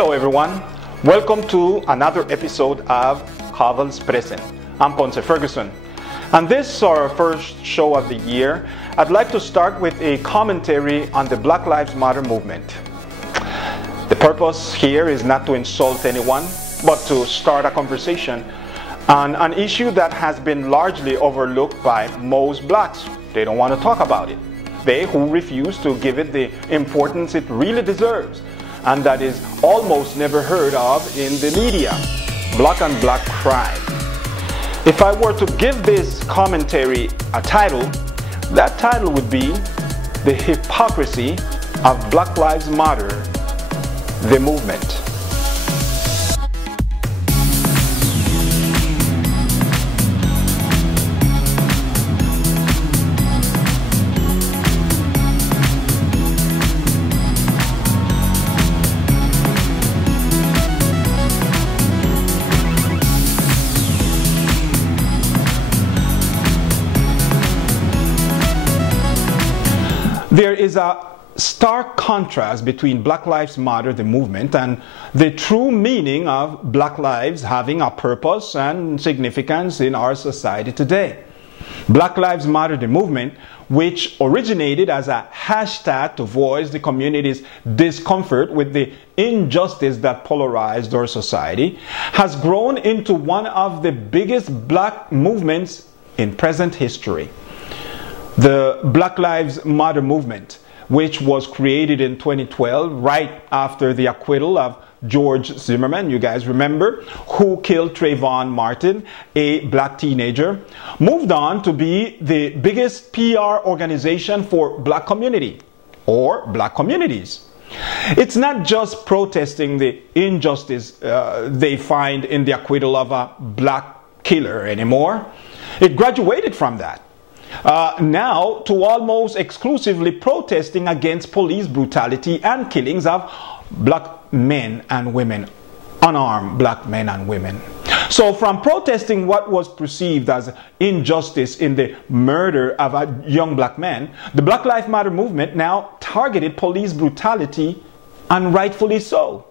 Hello everyone, welcome to another episode of Hovels Present. I'm Ponce Ferguson, and this is our first show of the year. I'd like to start with a commentary on the Black Lives Matter movement. The purpose here is not to insult anyone, but to start a conversation on an issue that has been largely overlooked by most blacks. They don't want to talk about it. They who refuse to give it the importance it really deserves, and that is almost never heard of in the media: black on black crime. If I were to give this commentary a title, that title would be The Hypocrisy of Black Lives Matter, the Movement. There is a stark contrast between Black Lives Matter, the movement, and the true meaning of Black lives having a purpose and significance in our society today. Black Lives Matter, the movement, which originated as a hashtag to voice the community's discomfort with the injustice that polarized our society, has grown into one of the biggest black movements in present history. The Black Lives Matter movement, which was created in 2012, right after the acquittal of George Zimmerman, you guys remember, who killed Trayvon Martin, a black teenager, moved on to be the biggest PR organization for black community or black communities. It's not just protesting the injustice they find in the acquittal of a black killer anymore. It graduated from that. Now to almost exclusively protesting against police brutality and killings of black men and women, unarmed black men and women. So from protesting what was perceived as injustice in the murder of a young black man, the Black Lives Matter movement now targeted police brutality, and rightfully so.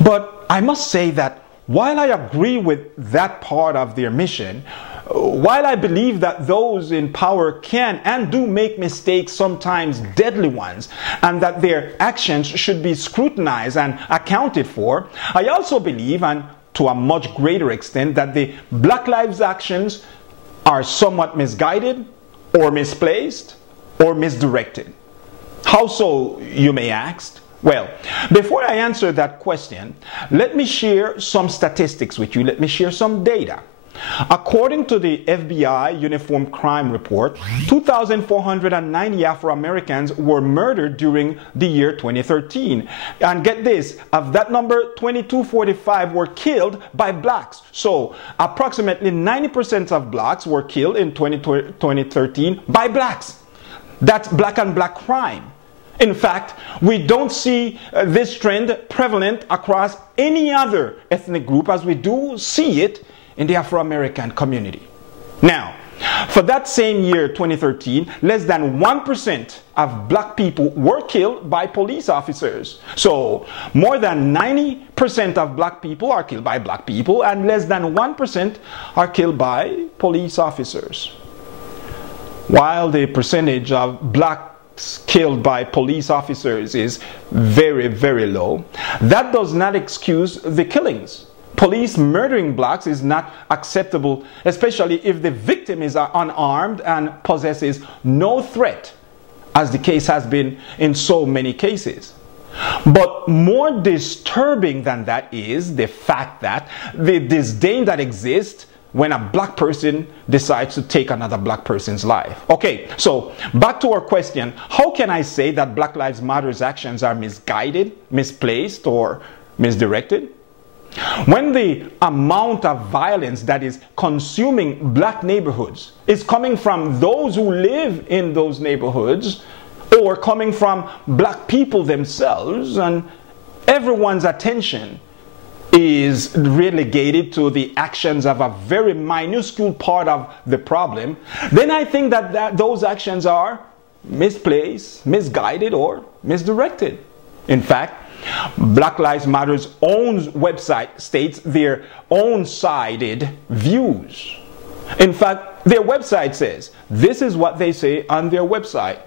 But I must say that while I agree with that part of their mission, while I believe that those in power can and do make mistakes, sometimes deadly ones, and that their actions should be scrutinized and accounted for, I also believe, and to a much greater extent, that the Black Lives actions are somewhat misguided or misplaced or misdirected. How so, you may ask? Well, before I answer that question, let me share some statistics with you. Let me share some data. According to the FBI Uniform Crime Report, 2,490 Afro-Americans were murdered during the year 2013. And get this, of that number, 2,245 were killed by blacks. So approximately 90% of blacks were killed in 2013 by blacks. That's black on black crime. In fact, we don't see this trend prevalent across any other ethnic group as we do see it in the Afro-American community. Now, for that same year, 2013, less than 1% of black people were killed by police officers. So, more than 90% of black people are killed by black people, and less than 1% are killed by police officers. While the percentage of blacks killed by police officers is very, very low, that does not excuse the killings. Police murdering blacks is not acceptable, especially if the victim is unarmed and possesses no threat, as the case has been in so many cases. But more disturbing than that is the fact that the disdain that exists when a black person decides to take another black person's life. Okay, so back to our question. How can I say that Black Lives Matter's actions are misguided, misplaced, or misdirected? When the amount of violence that is consuming black neighborhoods is coming from those who live in those neighborhoods, or coming from black people themselves, and everyone's attention is relegated to the actions of a very minuscule part of the problem, then I think that those actions are misplaced, misguided, or misdirected. In fact, Black Lives Matter's own website states their own-sided views. In fact, their website says, this is what they say on their website: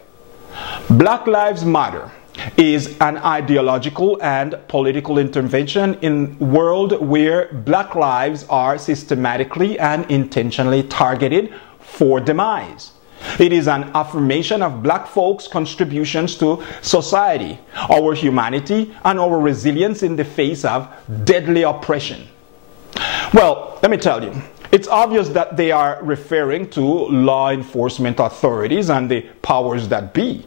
Black Lives Matter is an ideological and political intervention in a world where black lives are systematically and intentionally targeted for demise. It is an affirmation of black folks' contributions to society, our humanity, and our resilience in the face of deadly oppression. Well, let me tell you, it's obvious that they are referring to law enforcement authorities and the powers that be.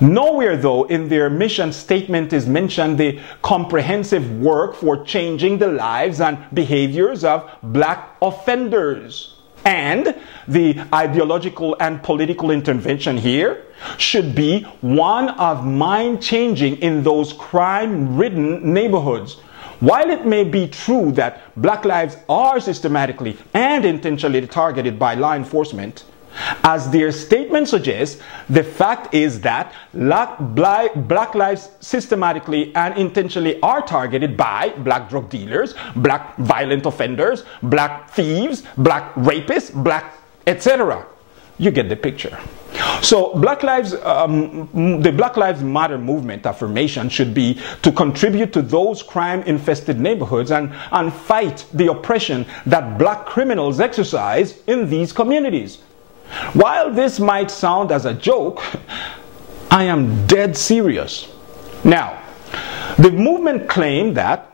Nowhere, though, in their mission statement is mentioned the comprehensive work for changing the lives and behaviors of black offenders. And the ideological and political intervention here should be one of mind-changing in those crime-ridden neighborhoods. While it may be true that black lives are systematically and intentionally targeted by law enforcement, as their statement suggests, the fact is that black lives systematically and intentionally are targeted by black drug dealers, black violent offenders, black thieves, black rapists, black etc. You get the picture. So the Black Lives Matter movement affirmation should be to contribute to those crime-infested neighborhoods and fight the oppression that black criminals exercise in these communities. While this might sound as a joke, I am dead serious. Now, the movement claimed that,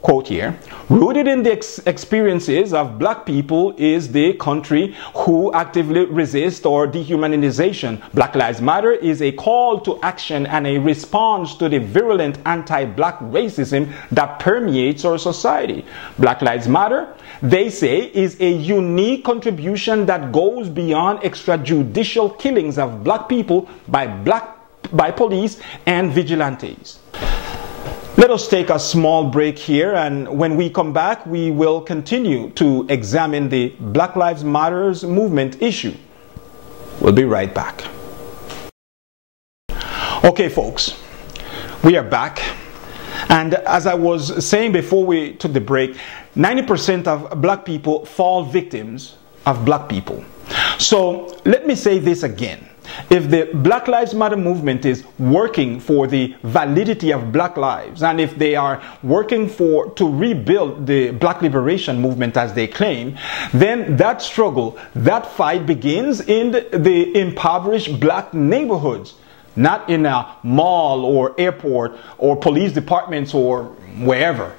quote here, rooted in the experiences of black people is the country who actively resist or dehumanization. Black Lives Matter is a call to action and a response to the virulent anti-black racism that permeates our society. Black Lives Matter, they say, is a unique contribution that goes beyond extrajudicial killings of black people by police and vigilantes. Let us take a small break here, and when we come back, we will continue to examine the Black Lives Matter movement issue. We'll be right back. Okay, folks, we are back. And as I was saying before we took the break, 90% of black people fall victims of black people. So let me say this again. If the Black Lives Matter movement is working for the validity of black lives, and if they are working to rebuild the black liberation movement as they claim, then that struggle, that fight begins in the impoverished black neighborhoods, not in a mall or airport or police departments or wherever.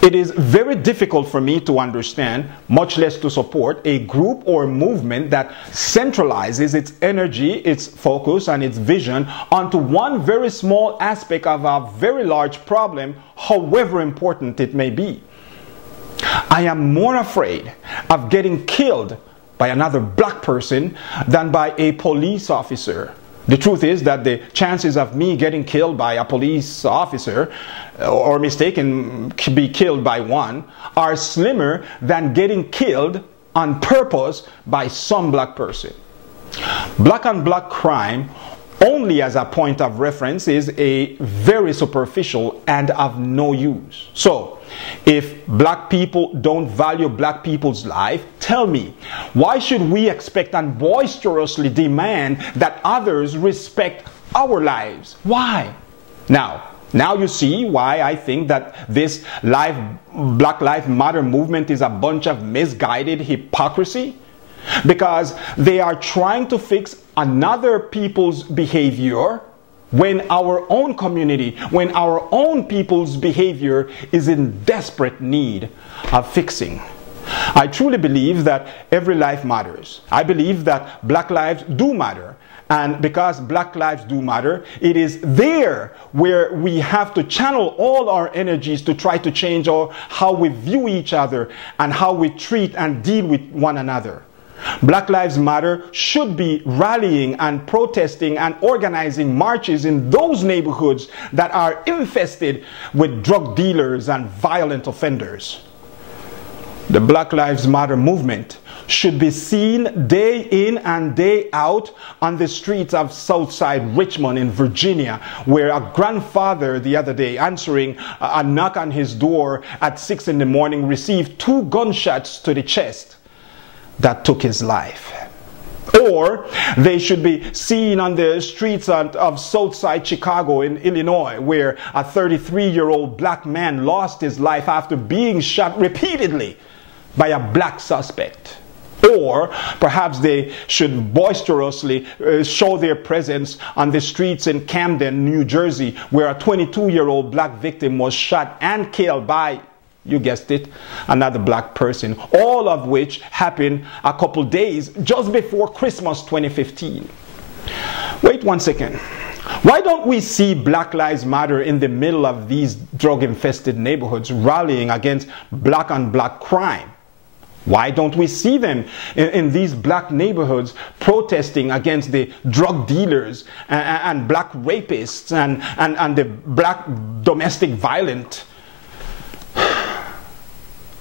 It is very difficult for me to understand, much less to support, a group or movement that centralizes its energy, its focus, and its vision onto one very small aspect of a very large problem, however important it may be. I am more afraid of getting killed by another black person than by a police officer. The truth is that the chances of me getting killed by a police officer or mistaken to be killed by one are slimmer than getting killed on purpose by some black person. Black on black crime, only as a point of reference, is a very superficial and of no use. So, if black people don't value black people's life, tell me, why should we expect and boisterously demand that others respect our lives? Why? Now you see why I think that this Black Lives Matter movement is a bunch of misguided hypocrisy. Because they are trying to fix another people's behavior when our own community, when our own people's behavior is in desperate need of fixing. I truly believe that every life matters. I believe that black lives do matter. And because black lives do matter, it is there where we have to channel all our energies to try to change how we view each other and how we treat and deal with one another. Black Lives Matter should be rallying and protesting and organizing marches in those neighborhoods that are infested with drug dealers and violent offenders. The Black Lives Matter movement should be seen day in and day out on the streets of Southside Richmond in Virginia, where a grandfather the other day, answering a knock on his door at 6 in the morning, received 2 gunshots to the chest that took his life. Or they should be seen on the streets of Southside Chicago in Illinois, where a 33-year-old black man lost his life after being shot repeatedly by a black suspect. Or perhaps they should boisterously show their presence on the streets in Camden, New Jersey, where a 22-year-old black victim was shot and killed by, you guessed it, another black person, all of which happened a couple days just before Christmas 2015. Wait one second. Why don't we see Black Lives Matter in the middle of these drug-infested neighborhoods rallying against black-on-black crime? Why don't we see them in these black neighborhoods protesting against the drug dealers and black rapists and the black domestic violence?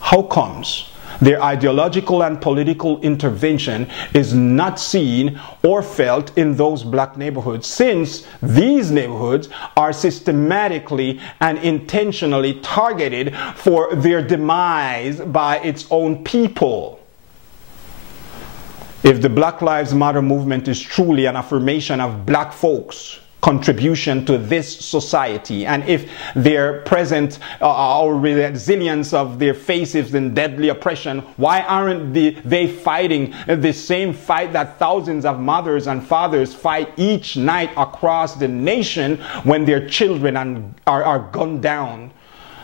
How comes their ideological and political intervention is not seen or felt in those black neighborhoods, since these neighborhoods are systematically and intentionally targeted for their demise by its own people? If the Black Lives Matter movement is truly an affirmation of black folks' contribution to this society, and if their present or resilience of their faces in deadly oppression, why aren't they fighting the same fight that thousands of mothers and fathers fight each night across the nation when their children are gunned down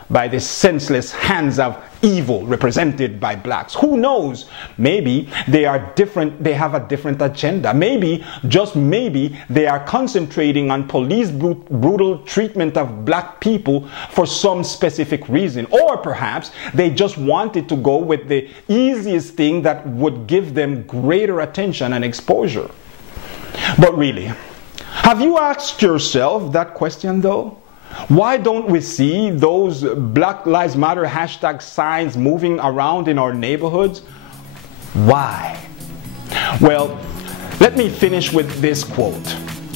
by the senseless hands of evil represented by blacks? Who knows? Maybe they are different. They have a different agenda. Maybe, just maybe, they are concentrating on police brutal treatment of black people for some specific reason. Or perhaps they just wanted to go with the easiest thing that would give them greater attention and exposure. But really, have you asked yourself that question though? Why don't we see those Black Lives Matter hashtag signs moving around in our neighborhoods? Why? Well, let me finish with this quote.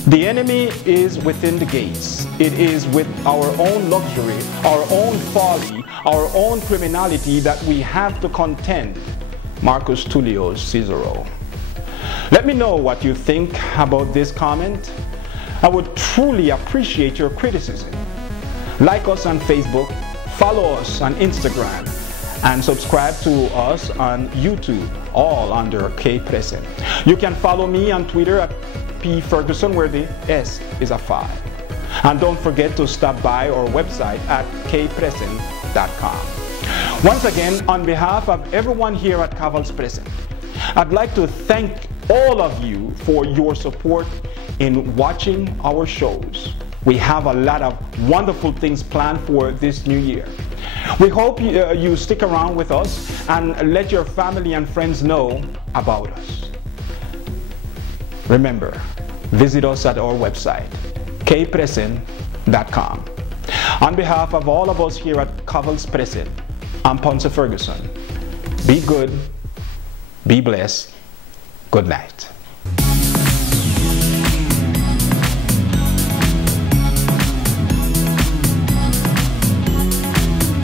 The enemy is within the gates. It is with our own luxury, our own folly, our own criminality that we have to contend. Marcus Tullius Cicero. Let me know what you think about this comment. I would truly appreciate your criticism. Like us on Facebook, follow us on Instagram, and subscribe to us on YouTube, all under K Present. You can follow me on Twitter at P Ferguson, where the S is a 5. And don't forget to stop by our website at kpresent.com. Once again, on behalf of everyone here at Cavals Present, I'd like to thank all of you for your support in watching our shows. We have a lot of wonderful things planned for this new year. We hope you stick around with us and let your family and friends know about us. Remember, visit us at our website, kpresent.com. On behalf of all of us here at Cavals Present, I'm Ponce Ferguson. Be good, be blessed, good night.